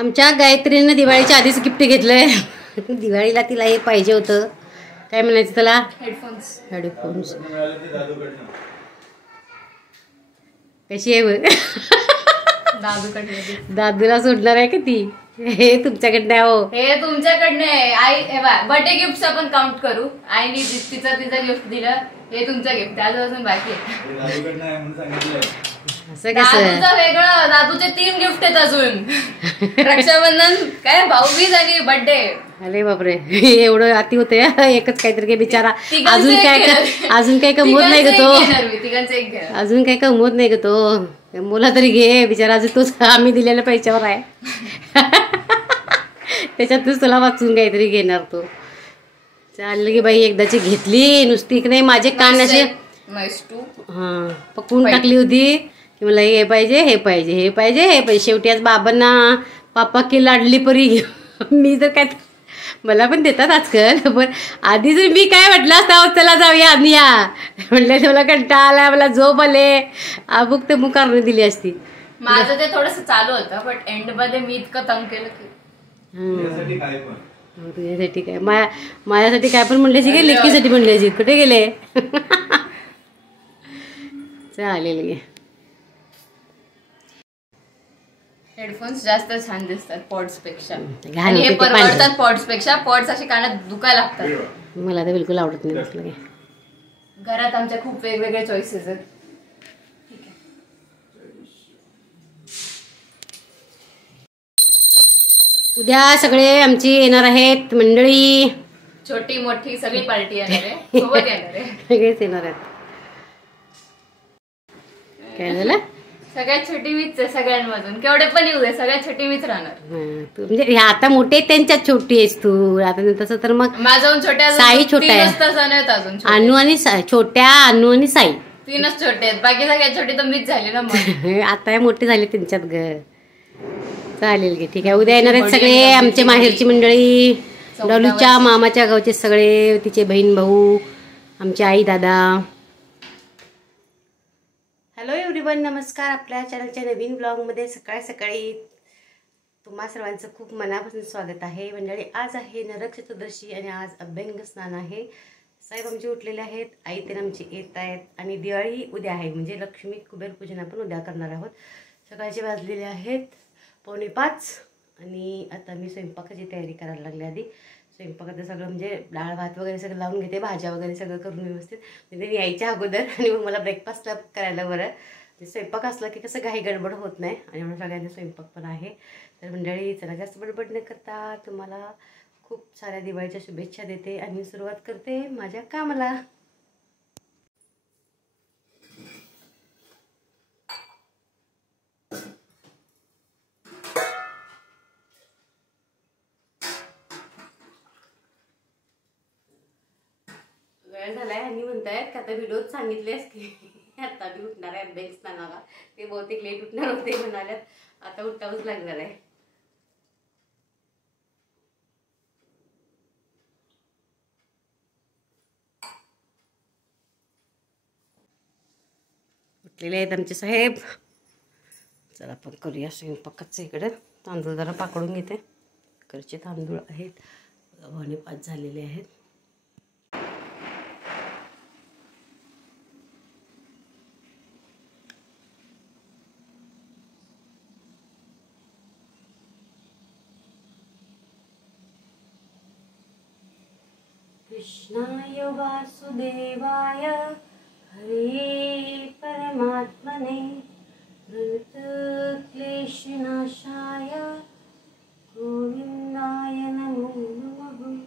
आमच्या गायत्रीनं दिवाळीच्या आधीच गिफ्ट घेतलंय. दिवाळीला तिला हे पाहिजे होतं, काय म्हणायचं त्याला, हेडफोन्स. कशी आहे बघ. दादूला सोडणार आहे का ती? हे तुमच्याकडनं आहे हो, हे तुमच्याकडनं आहे. आई बर्थडे गिफ्ट आपण काउंट करू. आईने तिचं गिफ्ट दिलं, हे तुमचं गिफ्ट त्याच्यापासून बाकी आहे. असं कसं वेगळं. दादूचे 3 गिफ्ट आहेत अजून. रक्षाबंधन, काय भाऊबीज आणि बर्थडे. अरे बापरे, एवढं अति होते. एकच काहीतरी बिचारा. अजून काय कमवत नाही ग तो. अजून काय कमवत नाही ग तो. मुला तरी घे बिचारा. अजून तोच आम्ही दिलेल्या पैशावर आहे. त्याच्यातच तुला वाचून काहीतरी घेणार तो. चाललं की बाई, एकदाची घेतली नुसती. नाही माझे कान असे हा पकडून टाकली होती की मला हे पाहिजे, हे पाहिजे, हे पाहिजे, हे पाहिजे. शेवटी आज बाबांना पापा की लाडली परी. मी तर काय, मला पण देतात आजकाल, पण आधी जर मी काय म्हटलं असतं चला जाऊया आम्ही या म्हटलं, मला कंटाळा आला, मला झोप आले, अमुक ते मुख कारण दिली असती. माझं ते थोडस चालू होतं, पण एंड मध्ये मी इतकं तंग केलं की तुझ्यासाठी काय, माझ्यासाठी काय पण म्हणल्याची काय, लेकीसाठी म्हणल्याची कुठे गेले. चालेल गे. हेडफोन्स जास्त छान दिसतात पॉड्स पेक्षा. हे परवडतात पॉड्स पेक्षा. पॉड्स अशी कानात दुखायला लागतात. मला तर बिलकुल आवडत नाही असलं. घरात आमच्या खूप वेगवेगळे चॉईसेस आहेत. उद्या सगळे आमची येणार आहेत मंडळी. छोटी मोठी सगळी पार्टी येणार आहे. सोबत येणार आहे. सगळेच येणार आहेत. काय झालं? सगळ्यात छोटी मीच आहे सगळ्यांमधून. केवढे पण येऊ दे, सगळ्यात छोटी मीच राहणार. म्हणजे आता मोठे त्यांच्यात छोटी आहेस तू. आता तसं तर मग माझं छोट्या साई छोट्या आहे. अनु आणि छोट्या अनु आणि साई 3च छोटे आहेत. बाकी सगळ्यात छोटी तर मीच झाली ना मग. आता मोठे झाले त्यांच्यात ग. चालेल गे, ठीक आहे. उद्या येणार आहेत सगळे आमचे माहेरची मंडळी. डॉलूच्या मामाच्या गावचे सगळे, तिचे बहीण भाऊ, आमची आई दादा. हॅलो एव्हरीवन, नमस्कार. आपल्या चॅनलच्या नवीन ब्लॉगमध्ये सकाळी सकाळी तुम्हा सर्वांचं खूप मनापासून स्वागत आहे. मंडळी, आज आहे नरक चतुर्दशी आणि आज अभ्यंग स्नान आहे. साहेब आमचे उठलेले आहेत, आई ते आमचे येत आहेत आणि दिवाळी उद्या आहे. म्हणजे लक्ष्मी कुबेर पूजन आपण उद्या करणार आहोत. सकाळचे वाजलेले आहेत 4:45 आणि आता मी स्वयंपाकाची तयारी करायला लागले. आधी स्वयंपाकाचं सगळं म्हणजे डाळ भात वगैरे सगळं लावून घेते, भाज्या वगैरे सगळं करून व्यवस्थित, म्हणजे यायच्या अगोदर. आणि मग मला ब्रेकफास्टला करायला बरं. स्वयंपाक असला की कसं काही गडबड होत नाही आणि म्हणून सगळ्यांना स्वयंपाक पण आहे. तर मंडळी, चला जास्त बडबड न करता तुम्हाला खूप साऱ्या दिवाळीच्या शुभेच्छा देते आणि सुरुवात करते माझ्या कामाला. वेळ झालाय आणि म्हणतायत का आता व्हिडिओत सांगितलेस की आता मी उठणार आहे अभ्यंग स्नानाला. ते बहुतेक लेट उठणार होते म्हणाल्यात, आता उठावंच लागणार आहे. उठलेले आहेत आमचे साहेब. चला आपण करूया स्वयंपाकाचं. इकडं तांदूळ जरा पाकडून घेते. इकडचे तांदूळ आहेत, 5 झालेले आहेत. कृष्णाय वासुदेवाय हरे परमात्मने क्लेशनाशाय गोविंदाय नमो नमः.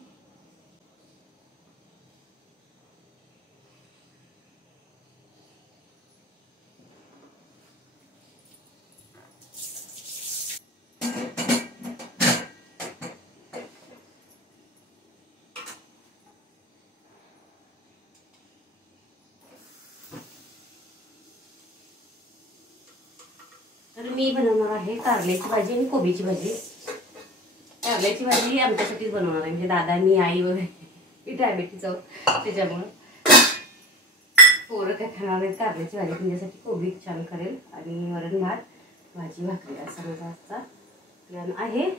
तर मी बनवणार आहे कारल्याची भाजी आणि कोबीची भाजी. कारल्याची भाजी आमच्यासाठीच बनवणार आहे, म्हणजे दादा, मी, आई वगैरे. डायबिटीज त्याच्यामुळं पोरं काय खाणार आहेत कारल्याची भाजी. तुमच्यासाठी कोबी छान करेल आणि वरण भात, भाजी, भाकरी असा माझा आजचा प्लॅन आहे.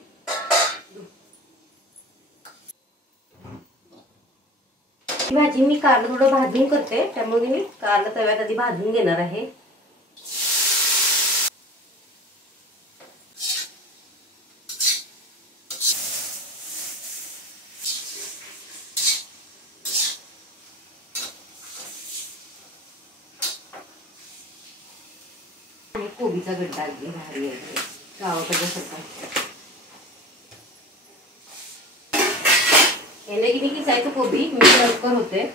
ही भाजी मी कारलं थोडं भाजून करते, त्यामुळे मी कारलं तव्यात आधी भाजून घेणार आहे. आणि कोबीचा गड्डा अगदी भारी आहे गावाकडे सगळं. याने किती किसायचं कोबी मी लवकर होते.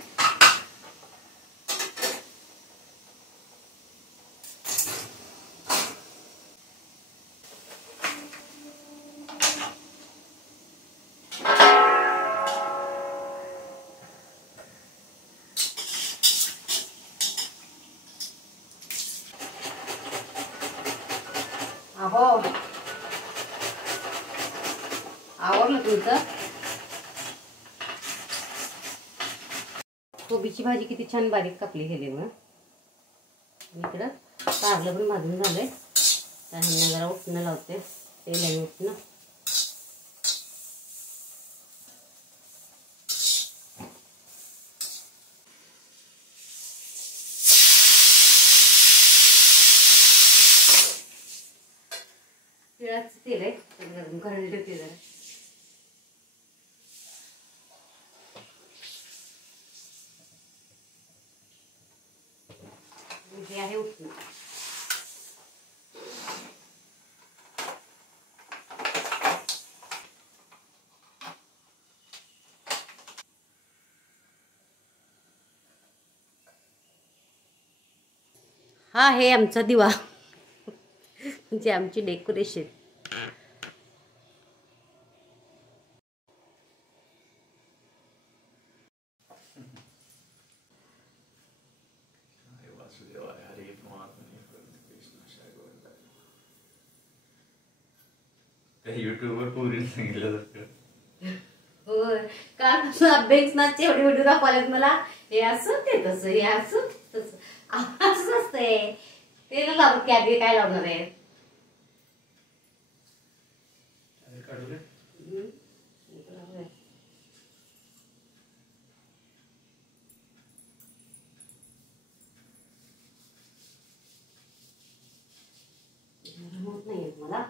अहो आवडलं तुमचं. कोबीची भाजी किती छान बारीक कापली गेली. मग इकडं कारलं पण भाजून झालंय. त्यांना जरा उठणं लावते, तेल आणि उठणं. तिळाचं तेल आहे, गरम करायला ठेवते जरा. हे आहे उठणं. हा आहे आमचा दिवा, म्हणजे आमची डेकोरेशन. युट्यूबवर पूर्ण सांगितलं जातं. होय, काल अभ्यंगस्नाथचे एवढे व्हिडिओ दाखवलेत मला. हे असं ते तसं, हे असं तसं, असंच असतंय. ते ना लावून की आधी काय लावणार आहे. होत नाही मला.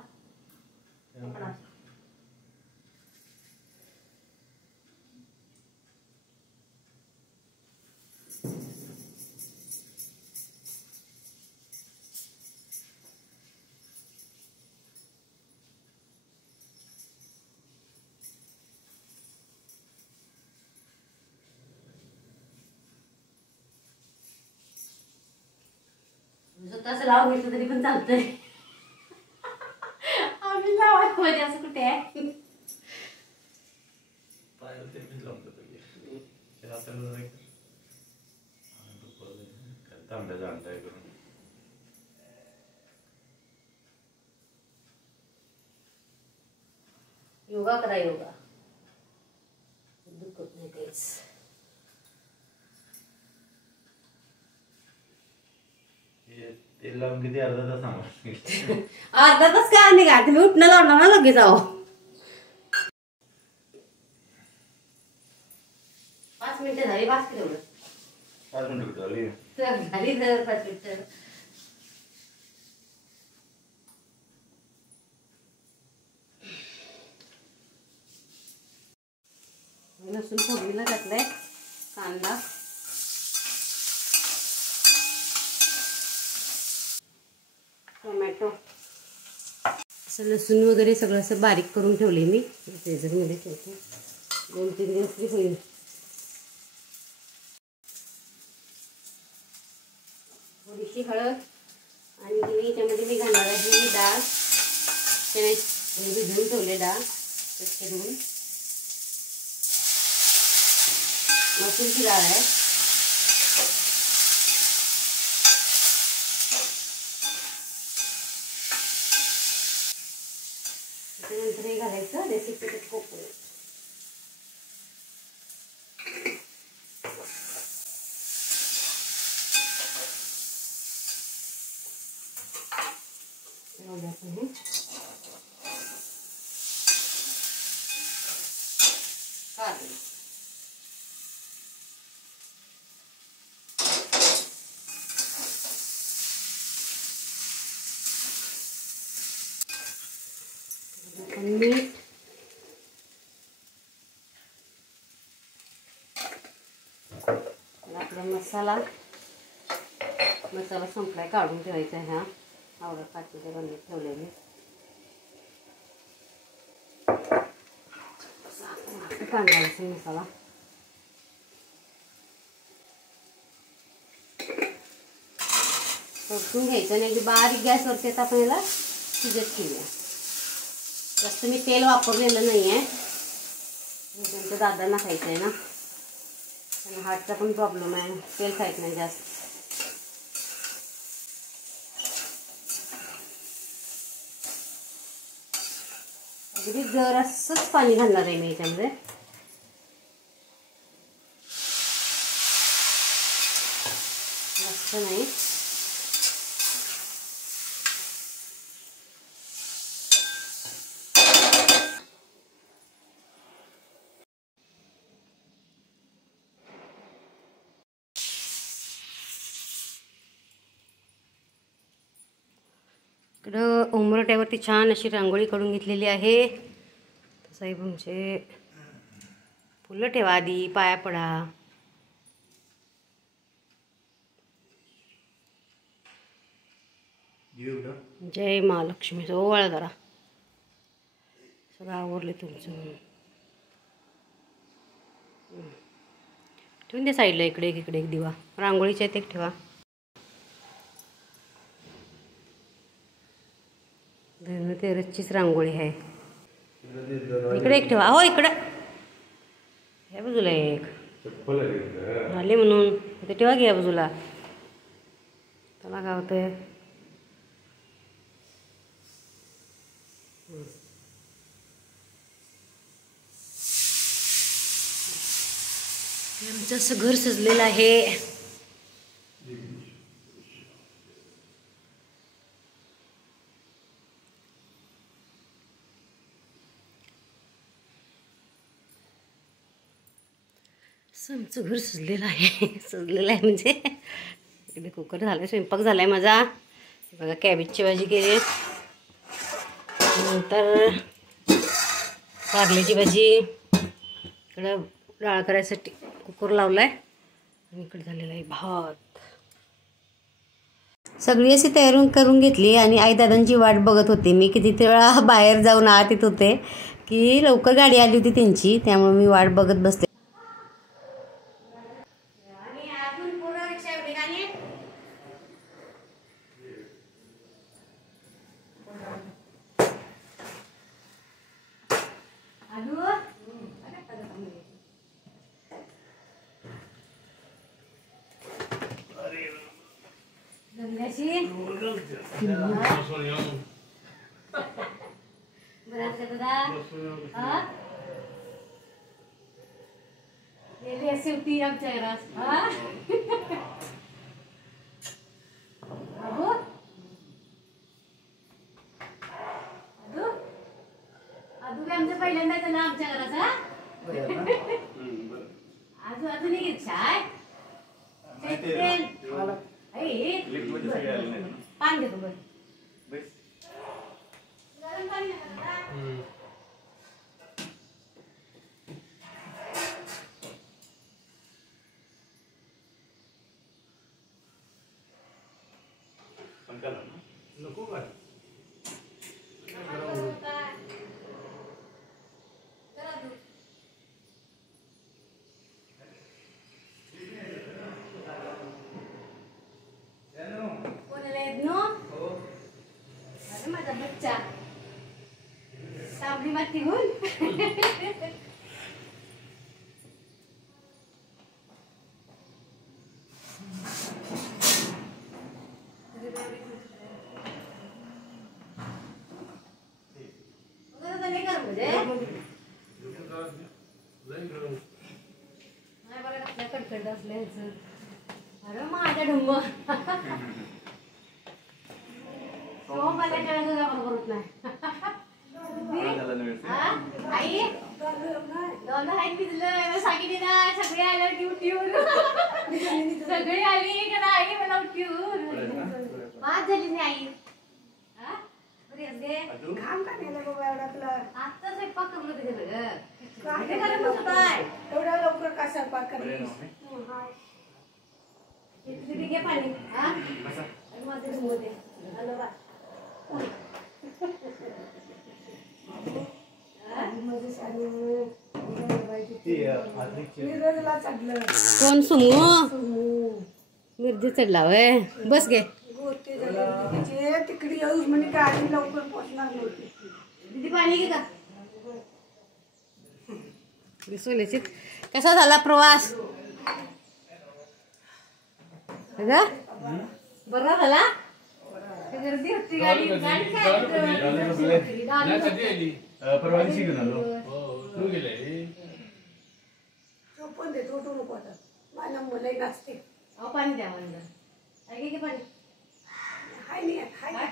स्वतःच लावून घेतलं तरी पण चालतंय. आम्ही लावायला मध्ये असं कुठे आहे. योगा करा, योगा दुखत नाही काहीच. तेल लावून किती अर्धा तास सांगा. अर्धा तास काय निघा, तुम्ही उठणं लावणार ना लगेच. आहो 5 मिनिटं झाली, 5 किलो 5 मिनिटं झाली झाली तर 5 मिनिटं. लसूण फोडणीला घातलाय, कांदा, टोमॅटो, असं लसूण वगैरे सगळं असं बारीक करून ठेवले मी. फ्रीजरमध्ये ठेवते, 2-3 दिवस तरी होईल. थोडीशी हळद आणि याच्यामध्ये मी घालणार आहे डाळ. चणे भिजवून ठेवले, डाळ स्वच्छ धुवून. मसूरची डाळ आहे. त्यानंतर हे घालायचं रेसिपी कोकम. मीठ, आपला मसाला संपलाय, काढून ठेवायचा आहे. हा आवडा काचेच्या बंदीत ठेवलेले कांदा लसूण मसाला परतून घ्यायचं आणि अगदी बारीक गॅसवरती आता आपण याला शिजत घेऊया. जास्त मी तेल वापरलेलं नाही आहे, त्यांच्या दादांना खायचं आहे ना, त्यांना हार्टचा पण प्रॉब्लेम आहे, तेल खायचं नाही जास्त. अगदी जरासंच पाणी घालणार आहे मी याच्यामध्ये. जास्त नाही. इकडं उंबरट्यावरती छान अशी रांगोळी काढून घेतलेली आहे. साहेब आमचे फुलं ठेवा, आधी पाया पडा. जय महालक्ष्मी. ओवाळा जरा, सगळं आवरले तुमचं. ठेवून दे साईडला, इकडे एक दिवा रांगोळीच्या इथे एक ठेवा. धनतेरसचीच रांगोळी आहे. इकडे एक ठेवा. हो इकडं ह्या बाजूला एक झाले म्हणून ते ठेवा की या बाजूला. त्याला काय होतंय, आमचं असं घर सजलेलं आहे. आमचं घर सजलेलं आहे. सजलेलं आहे म्हणजे इकडे कुकर झालं, स्वयंपाक झाला आहे माझा. बघा कॅबेजची भाजी केली, नंतर कारल्याची भाजी. इकडं डाळ करायसाठी कुकर लावला आहे आणि इकडे झालेला आहे भात. सगळी अशी तयारी करून घेतली आणि आई दादांची वाट बघत होते. मी किती वेळा बाहेर जाऊन आत येत होते की लवकर गाडी आली होती त्यांची, त्यामुळे मी वाट बघत बसते. शेवटी आमच्या घरात आमच्या पहिल्यांदा झालं आमच्या घराचा. अजून एक इच्छा पाणी घेतो बरं. गरम पाणी नको का माझा बच्चा सावली माती होऊन कडकड असल्याचं. अरे माझ्या ढुंब तो मला कळत करत नाही. आई दोन आहेत भिजलं सांगितले ना, सगळे आले ड्युटीवर. सगळी आली का आई मला ड्युटीवर. बाद झाली नाही आई. बरी घाम का नेला बाबा एवढा तुला आता स्वयंपाक करलं तिकडे एवढ्या लवकर का स्वयंपाक करलीस घे पाणी हा माझे मध्ये आलो बा कोण सुमू मिरची चढला वय बस गे तिकडे येऊस म्हणजे गाडी लवकर पोहोचणार नव्हती दीदी पाणी घे का सोल्याची कसा झाला प्रवास बरा झाला गर्दी होती गाडी परवा दिवशी घेऊन आलो पण दे तोटू नको आता माझ्या मुलं नाचते अहो पाणी द्या म्हणलं घे पाणी हाय नाही हाय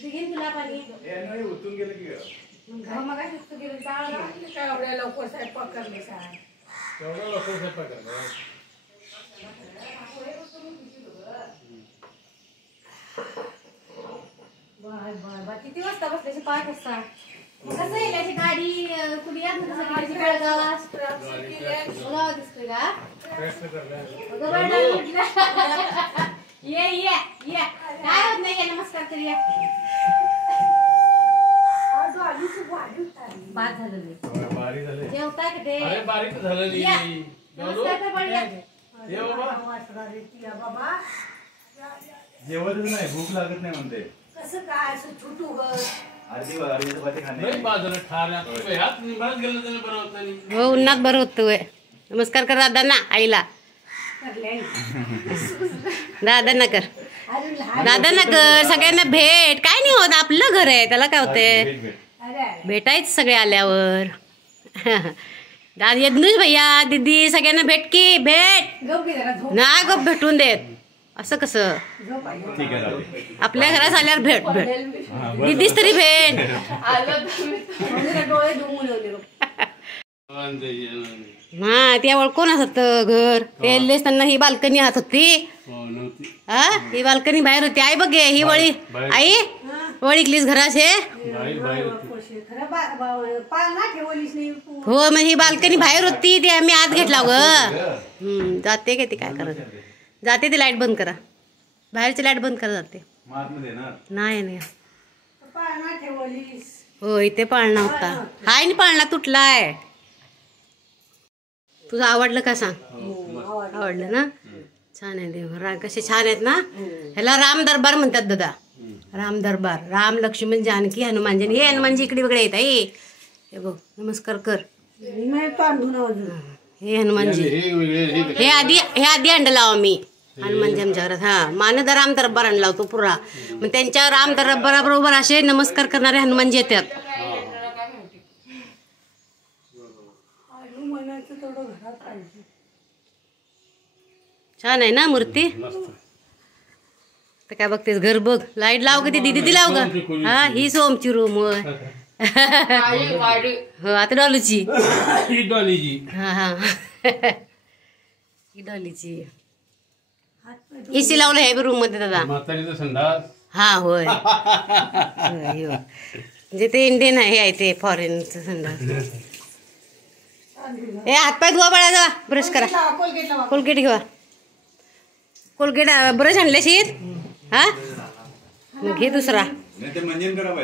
घेईन तुला पाणी उतरून गेलं की मग काय सुस्त गेलं काय एवढ्या लवकर स्वयंपाक करले साहेब तेवढा लवकर स्वयंपाक करणार किती वाजता बसल्याचे 5 वाजता कसं येईल गाडी कुणी या काय होत नाही नमस्कार करूया बाद झालं जेवताय का ते नमस्कार बाबा जेवतच नाही भूक लागत नाही म्हणते कसं काय असं छुटू हो उन्हात बरं होत नमस्कार कर दादांना आईला दादांना कर दादांना कर सगळ्यांना भेट काय नाही होत आपलं घर आहे त्याला काय होते भेटायच सगळे आल्यावर यज्ञेश भैया दीदी सगळ्यांना भेट की भेट नाही गप भेटून देत असं कसं आपल्या घरात आल्यावर भेट भेट दीदीच तरी भेट हा त्यावेळी कोण असत घर येल्लेस त्यांना ही बाल्कनी हात होती हा ही बाल्कनी बाहेर होती आई बघ ही वळी आई वळीकलीस घरात हे हो मग ही बाल्कनी बाहेर होती ती आम्ही आत घेतला ग जाते का ती काय करत जाते ती लाईट बंद करा बाहेरची लाईट बंद करा जाते नाही नाही हो इथे पाळणा होता हाय नि पाळणा तुटलाय तुझं आवडलं का सांग आवडलं ना छान आहे देव कसे छान आहेत ना ह्याला राम दरबार म्हणतात दादा राम दरबार राम लक्ष्मण जानकी हनुमानजी हे हनुमानजी इकडे वेगळे येत आहे हे बघ नमस्कार कर हे हनुमानजी हे आधी आणलं लावा मी हनुमानजी आमच्या घरात हा मानदा राम दरबार आणला होतो पुरा मग त्यांच्या राम दरबाराबरोबर असे नमस्कार करणारे हनुमानजी येतात छान आहे ना मूर्ती तर काय बघतेस घर बघ लाईट लाव का ती दीदी लाव का हा ही सोमची रूम हो आता डॉलूची हा हा ही डॉलीची एसी लावलं आहे रूम मध्ये दादा हा होय म्हणजे ते इंडियन आहे ते फॉरेनचं संडास ए हातपाय धुवा बाळा जा ब्रश करा कोलगेट घेवा कोलगेट ब्रश आणले शीत हा मग घे दुसरा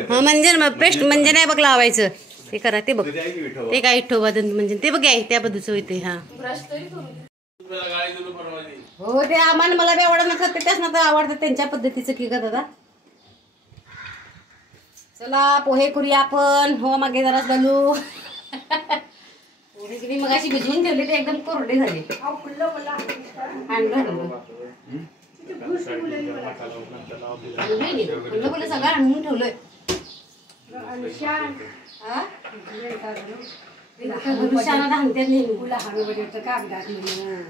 हा मंजन पेस्ट म्हणजे नाही बघ लावायचं ते करा ते बघ ते काय ठोबा म्हणजे ते बघ त्या बद्दूच होते हा हो ते आम्हाला मला बी आवडत नसत त्याच ना तर आवडतं त्यांच्या पद्धतीचं की का दादा चला पोहे करूया आपण हो मागे जरा घालू पोहे मग अशी भिजवून ठेवली ते एकदम कोरडे झाले सगळं आणून ठेवलंय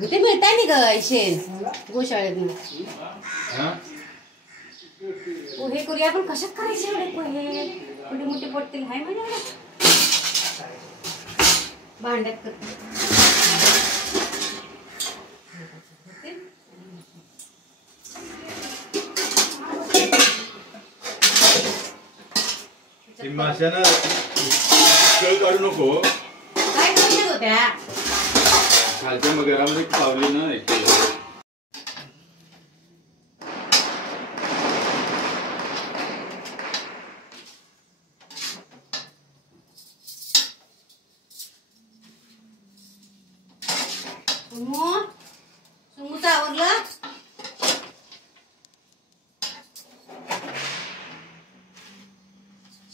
ते मिळताय नाही ग शेण गोशाळेत पोहे करूया आपण कशात करायचे एवढे पोहे मोठे मोठे पडतील हाय म्हणजे भांड्यात करते ती माशानं कळ काढू नको. काय करत होत्या? खालच्या मग घरामध्ये पावली ना एक सुमूचं आवरलं?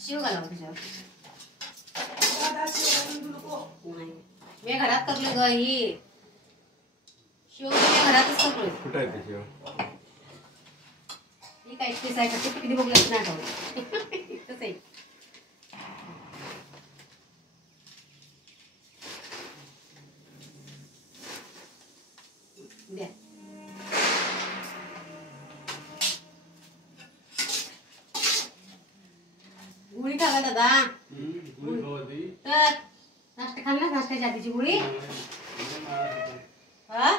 शिव घाला त्याच्यावर. नाही मी घरात करलो ग ही शिव घरातच करलोय. कुठं आहे ते शिव? ही काय केस आहे का ते किती बघलं नाही आठवलं. इथंच आहे. द्या गुळी खावा दादा. तर नाश्ता खाल ना नाश्त्याच्या आधीची गुळी. हा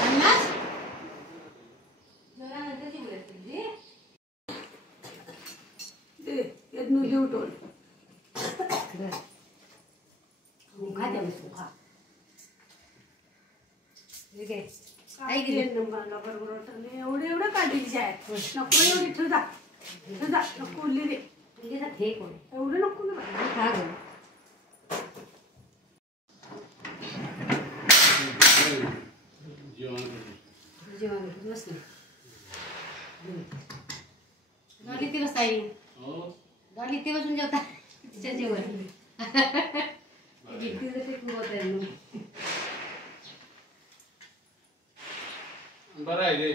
खाल्लास? जरा नंतरची गुळी असते तुझी. खा द्या बस खा. एवढं काढली आहे नको एवढी ठेवता नको उरली रे एवढं नको ना खा ग. जेवण बस ना. गाडी ती बसता येईल. गाडी ती बसून जेवता तिच्या जेवण. बरं आहे रे.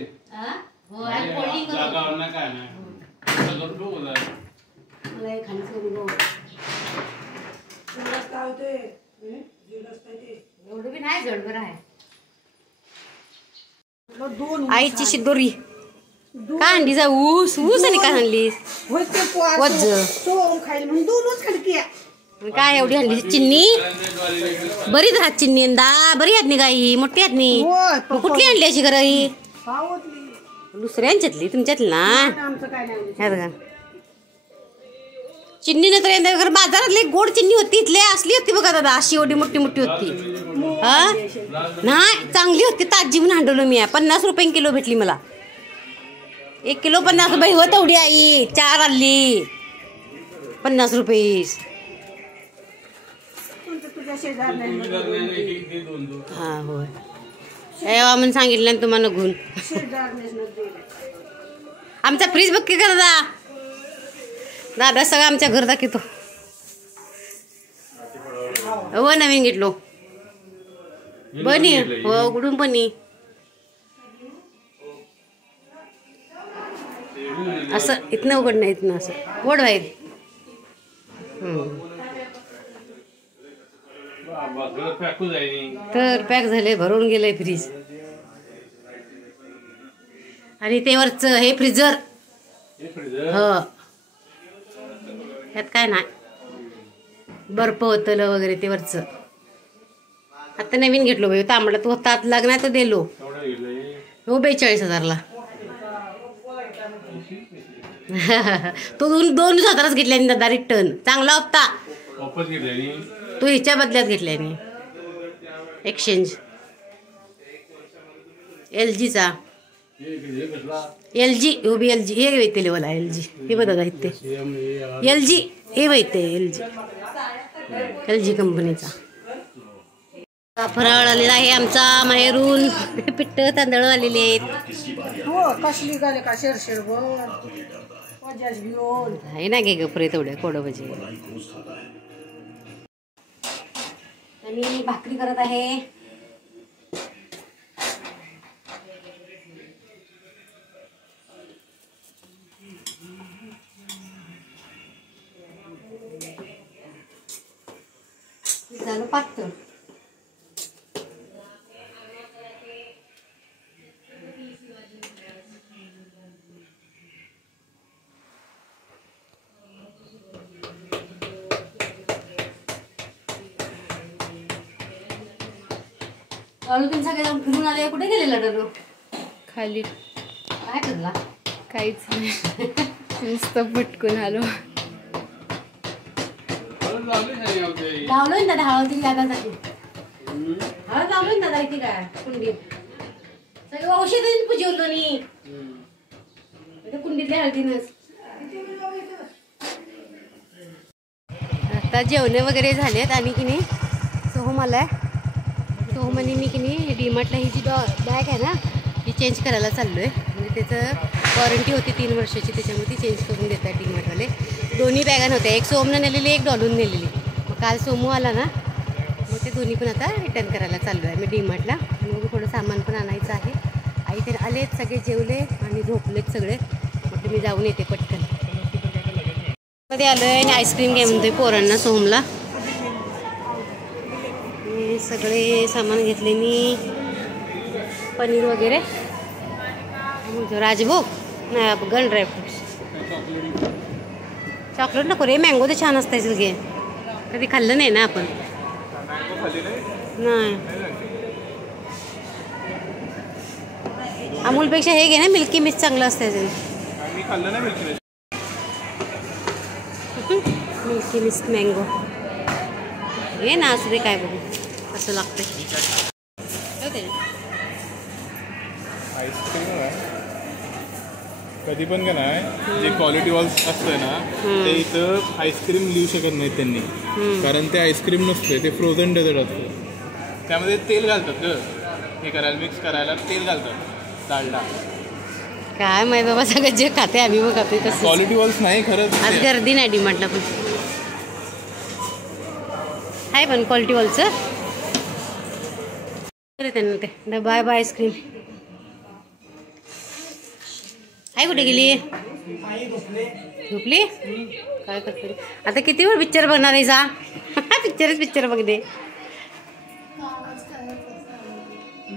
हो आणि फोल्डिंग करू. जागावर ना काय नाही असं करून बघू जरा. मला हे खालीच करू नको. काय होते एवढं बी नाही जडबर आहे. दोन आईची शिदोरी का आणली जा ऊस ऊस आणि काय आणली वज्ज खायला म्हणून दोनच खाली काय एवढी आणली चिन्नी बरीच राहत चिन्नी यंदा बरी आहेत नी गाई मोठी आहेत नी. मग कुठली आणली अशी खरं ही दुसऱ्यांच्यातली तुमच्यातली ना. आमचं काय नाही ह्यात का चिन्नी नाही तर यंदा खरं बाजारातली गोड चिन्नी होती इथली असली होती बघा दादा अशी एवढी मोठी मोठी होती. हा नाही चांगली होती ताजी म्हणून हांडवलं मी 50 रुपये किलो भेटली मला. 1 किलो 50 रुपये हो तेवढी आई 4 आणली 50 रुपये. तुझ्या शेजारने हा होय एव्हा म्हणून सांगितलं ना तुम्हाला गुण. आमचा फ्रीज बघ की दादा दादा सगळं आमच्या घर दाखवतो. हो नवीन घेतलो बनी हो उघडून बनी असं इथनं उघडणं इथनं असं ओढ बाहेर. तर पॅक झाले भरून गेलंय फ्रीज. आणि ते वरच हे फ्रीजर हो ह्यात काय नाही बर्फ होतलं वगैरे ते वरच. आता नवीन घेतलो बाई तांबडा तो होता लग्नात तो दिलो हो 42,000ला. तो 2,000च घेतल्याने दादा रिटर्न चांगला होता तो हिच्या बदल्यात घेतल्याने एक्सचेंज. LGचा LG हो बी LG हे वैते मला LG हे बघा इथे LG हे वैते LG कंपनीचा. फराळ आलेला आहे आमचा माहेरून पिठ्ठ तांदळ आलेले आहेत. हो कसली गाले का शेरशेर वजाच घेऊन आहे ना गे गपरे तेवढ्या कोडं भजी. आणि भाकरी करत आहे. झालं पातळ. अळू त्यांचा सगळे जाऊन फिरून आले कुठे गेलेला डरू खाली काय करला काहीच नाही नुसतं पटकून आलो. लावलोय ना दादा हळद दादासाठी. हळद लावलोय ना दादा इथे काय कुंडीत सगळं औषध पुजवलं नाही कुंडीतल्या हळदीनच. आता जेवणे वगैरे झालेत आणि की नाही सोहम आलाय. सोहम आणि मी की नाही डीमार्टला ही जी बॅग आहे ना ती चेंज करायला चाललोय. म्हणजे त्याचं वॉरंटी होती 3 वर्षाची त्याच्यामुळे ती चेंज करून देत आहे डीमार्टवाले. दोन्ही बॅगा नव्हत्या एक सोमनं नेलेली एक डॉलून नेलेली. मग काल सोमू आला ना मग ते दोन्ही पण आता रिटर्न करायला चाललो आहे मी डीमार्टला. मग थोडं सामान पण आणायचं आहे. आई ते आलेत सगळे जेवले आणि झोपलेत सगळे. मग मी जाऊन येते पटकन. मध्ये आलो आहे आणि आईस्क्रीम घे म्हणतोय पोरांना सोहमला. सगळे सामान घेतले मी पनीर वगैरे राजभोग नाही गन ड्रायफ्रुट्स. चॉकलेट नको रे मँगो तर छान असतं घे. कधी खाल्लं नाही ना आपण. नाही अमूलपेक्षा हे घे ना मिल्की मिस्ट चांगलं असतं मिल्की मिस्ट मँगो हे ना असू दे काय बघू कसं लागतंय. कधी पण का नाही जे क्वालिटी वॉल्स असतंय ना ते इथं आईस्क्रीम लिहू शकत नाहीत त्यांनी. कारण ते आईस्क्रीम नसते ते फ्रोझन डेझर्ट असतं. त्यामध्ये तेल घालतात ग हे करायला मिक्स करायला तेल घालतात डालडा. काय माहिती बाबा सगळं जे खाते आम्ही मग खाते तसं. क्वालिटी वॉल्स नाही खरंच. आज गर्दी नाही डीमार्टला पण आहे पण क्वालिटी वॉलचं त्यांना ते बाय बाय आईस्क्रीम. आई कुठे गेली झोपली काय करते आता. किती वेळ पिक्चर बघणार आहे जा पिक्चर बघते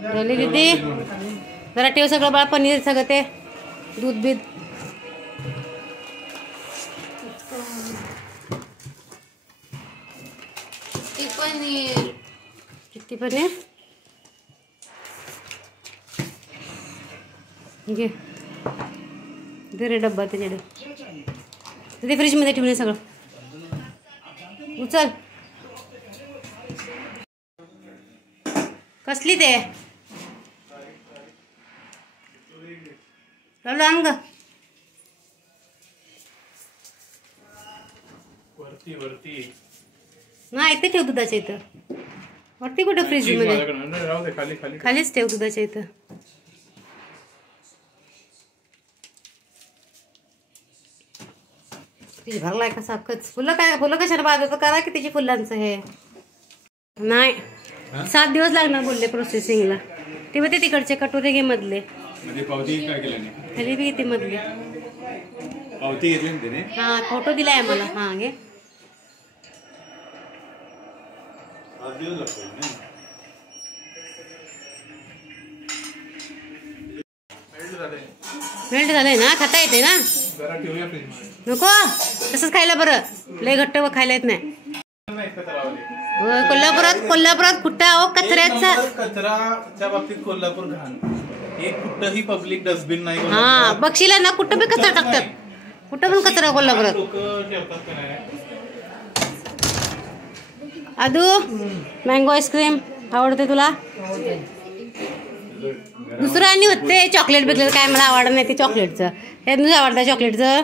झाली दीदी. जरा ठेव सगळं बाळ पनीर सगळं ते दूध बीध. पनीर किती पनीर घे दे रे डब्बा त्याच्याकडे ते फ्रीजमध्ये ठेवून सगळं उचल. कसली ते अंग वरती नाही इथे ठेव दुधाच्या इथं. वरती कुठं फ्रीजमध्ये खालीच ठेव दुधाच्या इथं. फ्रीज भरलाय का साखच. फुलं कशाला बाजाचं करा की त्याची फुलांचं हे नाही 7 दिवस लागणार बोलले प्रोसेसिंगला. ते मग ते तिकडचे कटोरे घे मधले खाली बी घेते मधले. हा फोटो दिलाय मला. हा घे मेल्ट झालंय ना खाता येते ना. नको तसंच खायला बरं लय घट्ट व खायला येत नाही. कोल्हापुरात कुठं अहो कचराच्या बाबतीत कोल्हापूर घाण. एक कुठंही पब्लिक डस्टबिन नाही. हा बक्षीला ना कुठं बी कचरा टाकतात. कुठं पण कचरा कोल्हापुरात. आदू मँगो आईस्क्रीम आवडते तुला. दुसरं आणि होते चॉकलेट बिकलेट काय मला आवडत नाही ते चॉकलेटचं. हे तुझं आवडतं चॉकलेटचं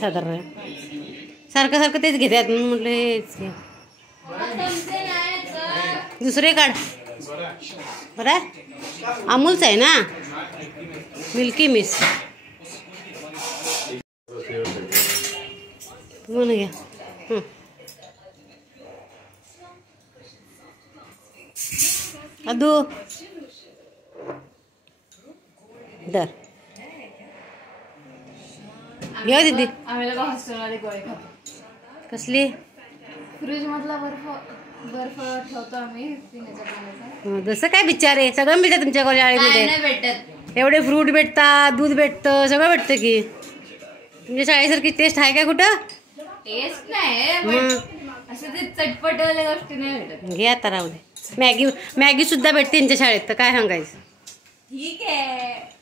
साधारण सारखं तेच घेतात म्हटलं हेच घे. दुसरे काढ बरं. अमूलचं आहे ना मिल्की मिस्ट म्हणून घ्या. अदू दर घ्या दीदी. आम्ही लोक हॉस्टेलमध्ये गोळी खातो. कसली फ्रीज मधला बर्फ ठेवतो आम्ही पिण्याच्या पाण्याचा. जसं काय बिचार आहे सगळं मिळतं तुमच्या शाळेमध्ये. नाही भेटत. एवढे फ्रूट भेटतात दूध भेटतं सगळं भेटतं की. तुमच्या शाळेसारखी टेस्ट आहे का कुठं. टेस्ट नाही असं ते चटपटवाल्या गोष्टी नाही भेटत. घे आता राहू दे. मॅगी सुद्धा भेटते त्यांच्या शाळेत तर काय सांगायचं. ठीक आहे